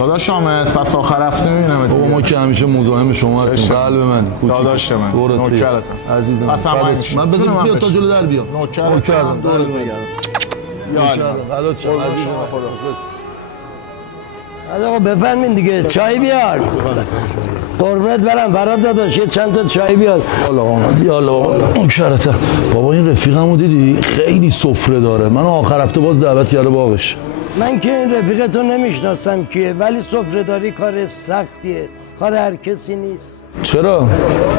داداش حامد پس آخر هفته میبینم بابا ما که همیشه مزاحم شما هستیم. قلب من داداش من نوکرتم عزیزم. من بذار بیا تا جلو در بیا. نوکرتم دورت بگردم. نوکرتم فدات شم عزیزم. خداحافظ. آقا بفرمین دیگه چای بیار. قربونت برم فراد داداش یه چند تا چای بیار. حالا آمدی حالا نوکرتم. بابا این رفیقمو دیدی خیلی سفره داره. من آخر هفته باز دعوت کرده باغش. من که این رفیقتو نمیشناسم کیه ولی سفره‌داری کار سختیه. کار هر کسی نیست. چرا؟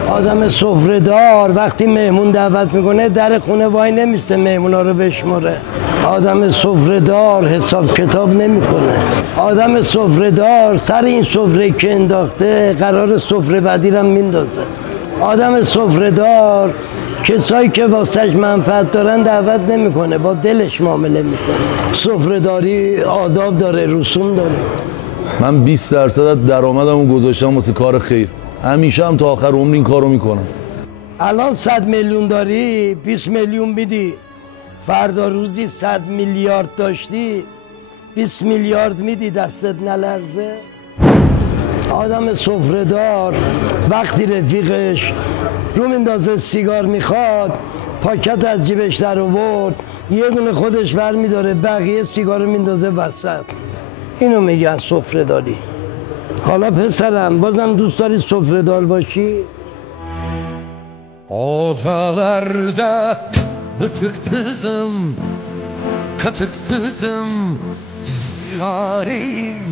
آدم سفره‌دار وقتی مهمون دعوت میکنه در خونه وای نمیسته مهمونا رو بشمره. آدم سفره‌دار حساب کتاب نمیکنه. آدم سفره‌دار سر این سفره که انداخته قرار سفره بعدی رو میندازه. آدم سفره‌دار کسایی که واسش منفعت دارن دعوت نمیکنه با دلش معامله میکنه. سفره‌داری آداب داره رسوم داره. من 20% از درآمدمو گذاشتم واسه کار خیر. همیشه هم تا آخر عمر این کارو میکنم. الان 100 میلیون داری 20 میلیون میدی. فردا روزی 100 میلیارد داشتی 20 میلیارد میدی دستت نلرزه. آدم سفره‌دار وقتی رفیقش رو میندازه سیگار میخواد پاکت از جیبش در آورد یه دونه خودش ور میداره بقیه سیگار میندازه وسط. اینو میگن سفره‌داری. حالا پسرم بازم دوست داری سفره‌دار باشی؟ Ortalarda bıkıksızım, katıksızım, yareyim.